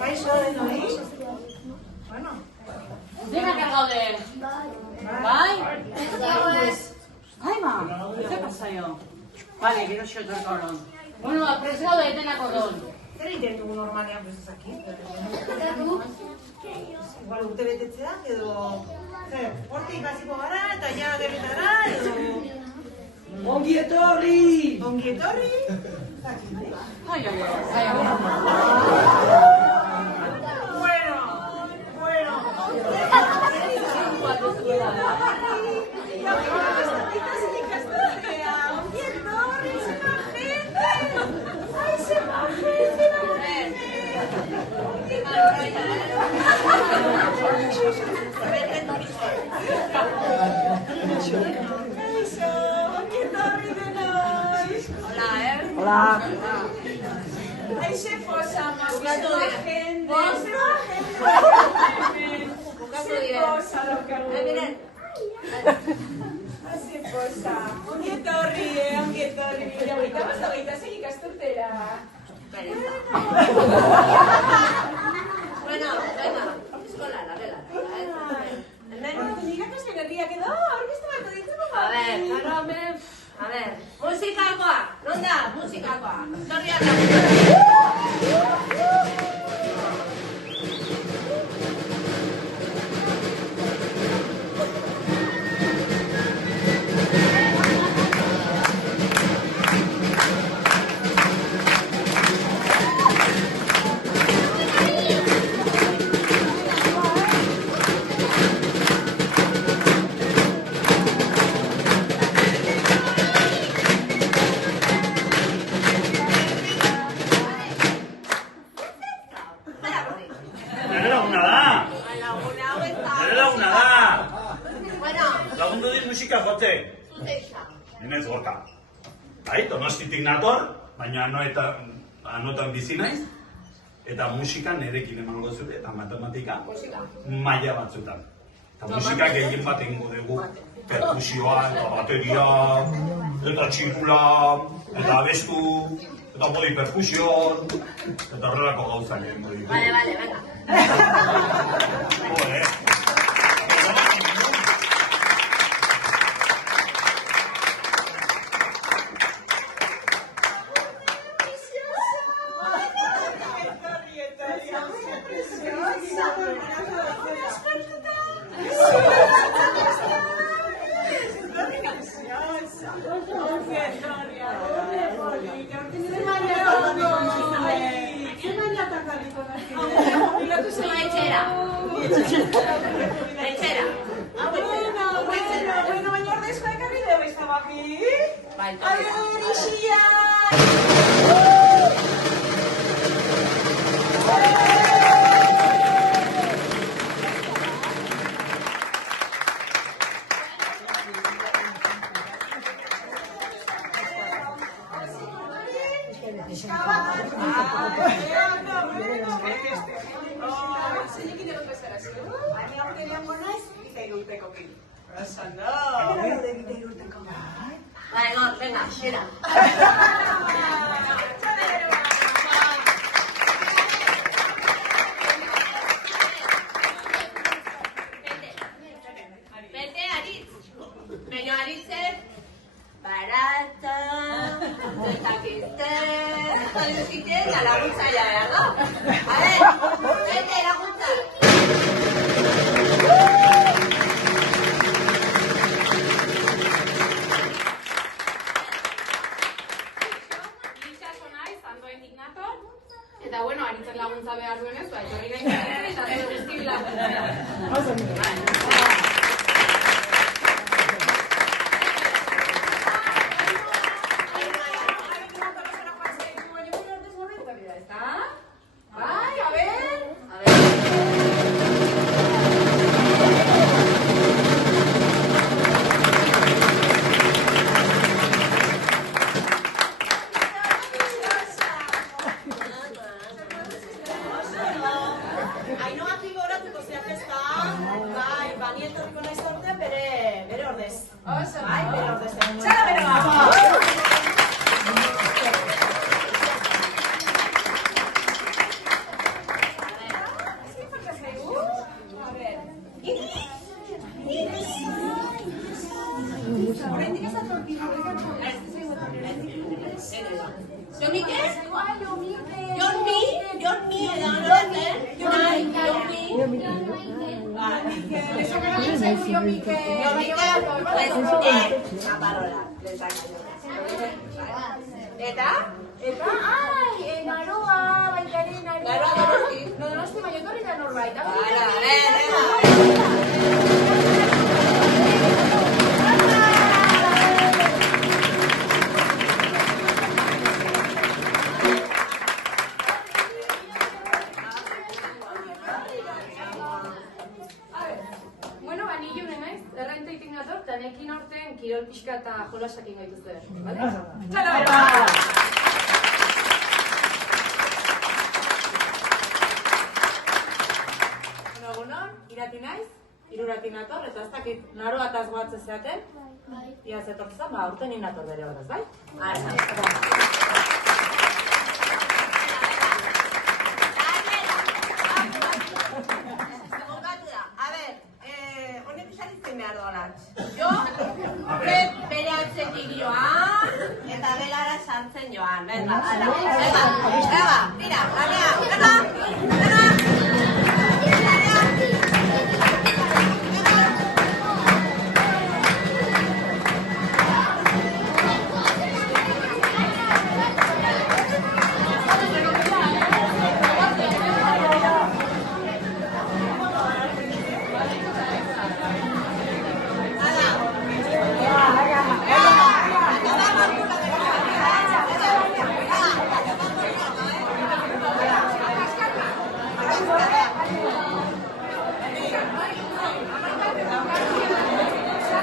Kaixo denoi? Bueno. Denak gaude. Bai? Bai, ma, ze pasaio? Bale, gero xo torkoron. Bueno, prest gaude denak ordon. Zer egiten dugu normalean bezazaki? Igual urte betetzea, edo... Hortik hasiko gara eta ja gerretara, edo... Ongi etorri! Ongi etorri? Ai, Bueno. Hola. Aixe posa, Bukatu dira. gente. Bukatu dira. Miren. Aixe posa. Ongi etorri, ongi etorri. Hogeita bost, hogeita sei ikasturtera. Bueno, venga, eskolara, bela. Irakasle berriak edo, aurkeztu beharko ditugu. A ver, musikakoa, non da, musikakoa. Torria da. Lagundu dit musika jotzen. Inez Gorka. Bai, Donostitik nator, baina anotan bizi naiz. Eta musika nerekin emango zute, eta matematika maila batzutan. Eta musika gehien bat egingo dugu. Perkusioa, eta bateria, eta txirkula, eta abestu, eta body perkusion, eta horrelako gauzak egingo dugu. Vale, venga. Etxera. Bueno, baina ordezkoa ekarri dugu ez dago aquí. Bai, Isia! Vale, no, venga, era. Vete, Aritz. Baina Aritzek, barata, eta laguntza ja behar da. A ver, vete, laguntza. Eta bueno, Aritzek laguntza behar duenez, etorri gainera eta zer guzti laguntza. Bai, a ver. Ainoak igoratuko zeak ez da, bai, banieto Eta, ai, naroa, baitari, naroa donosti. No, donosti, baina etorri da norbait. Bueno, ba, ni jure naiz, errenta itik nator, eta nekin orten kirol pixka eta jolasakin gaituzte. Bale? Txalo! Egunon, irati naiz, irurati nator, eta ez dakit naroa eta azgoatze zeaten. Iaz etortzen, ba, urten inator bere horrez, bai? Jo, bere atzetik joan, eta gelara sartzen joan. Venga, tira, gane